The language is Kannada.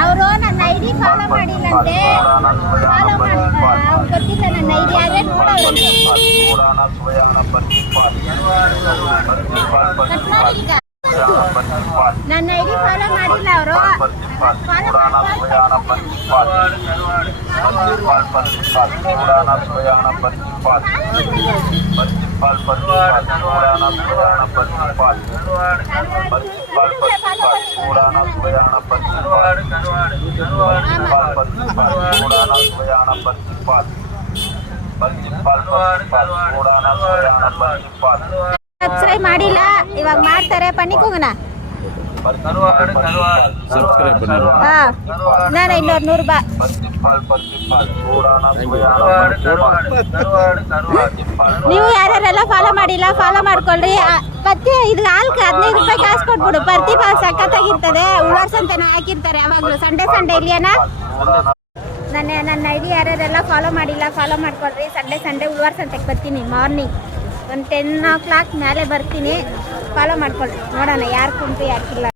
ಅವರು ನನ್ನ ಐಡಿ ಫಾಲೋ ಮಾಡಿಲ್ಲಂತೆ ಗೊತ್ತಿಲ್ಲ ನನ್ನ ಐಡಿ ಆದ್ರೆ ನನ್ನ ಐಡಿ ಫಾಲೋ ಮಾಡಿಲ್ಲ ಅವರು ಸಬ್ಸ್ಕ್ರೈಬ್ ಮಾಡಿಲ್ಲ ಇವಾಗ ಮಾಡ್ತಾರೆ ಪನ್ನಿಕ್ ಹೋಗೋಣ ನಾನು 200 ರೂಪಾಯಿ ನೀವು ಯಾರ್ಯಾರೆಲ್ಲ ಫಾಲೋ ಮಾಡಿಲ್ಲ ಫಾಲೋ ಮಾಡ್ಕೊಳ್ರಿ ಮತ್ತೆ ಇದು ಹಾಲ್ಕ 15 ರೂಪಾಯಿ ಕಾಸು ಕೊಟ್ಬಿಡು ಪ್ರತಿ ಸಖತ್ತಾಗಿರ್ತದೆ ಉಳ್ಳಾರ್ಸ್ ಅಂತ ಹಾಕಿರ್ತಾರೆ ಯಾವಾಗಲೂ ಸಂಡೇ ಇಲ್ಲಿಯೇನಾ ನನ್ನ ಐಡಿ ಯಾರ್ಯಾರೆಲ್ಲ ಫಾಲೋ ಮಾಡಿಲ್ಲ ಫಾಲೋ ಮಾಡ್ಕೊಳ್ರಿ ಸಂಡೇ ಉಳ್ಳಾರ್ಸ್ ಅಂತ ಬರ್ತೀನಿ ಮಾರ್ನಿಂಗ್ ಒಂದು 10 o'clock ಮೇಲೆ ಬರ್ತೀನಿ ಫಾಲೋ ಮಾಡ್ಕೊಳ್ರಿ ನೋಡೋಣ ಯಾರು ಕುಂಟು ಯಾಕಿಲ್ಲ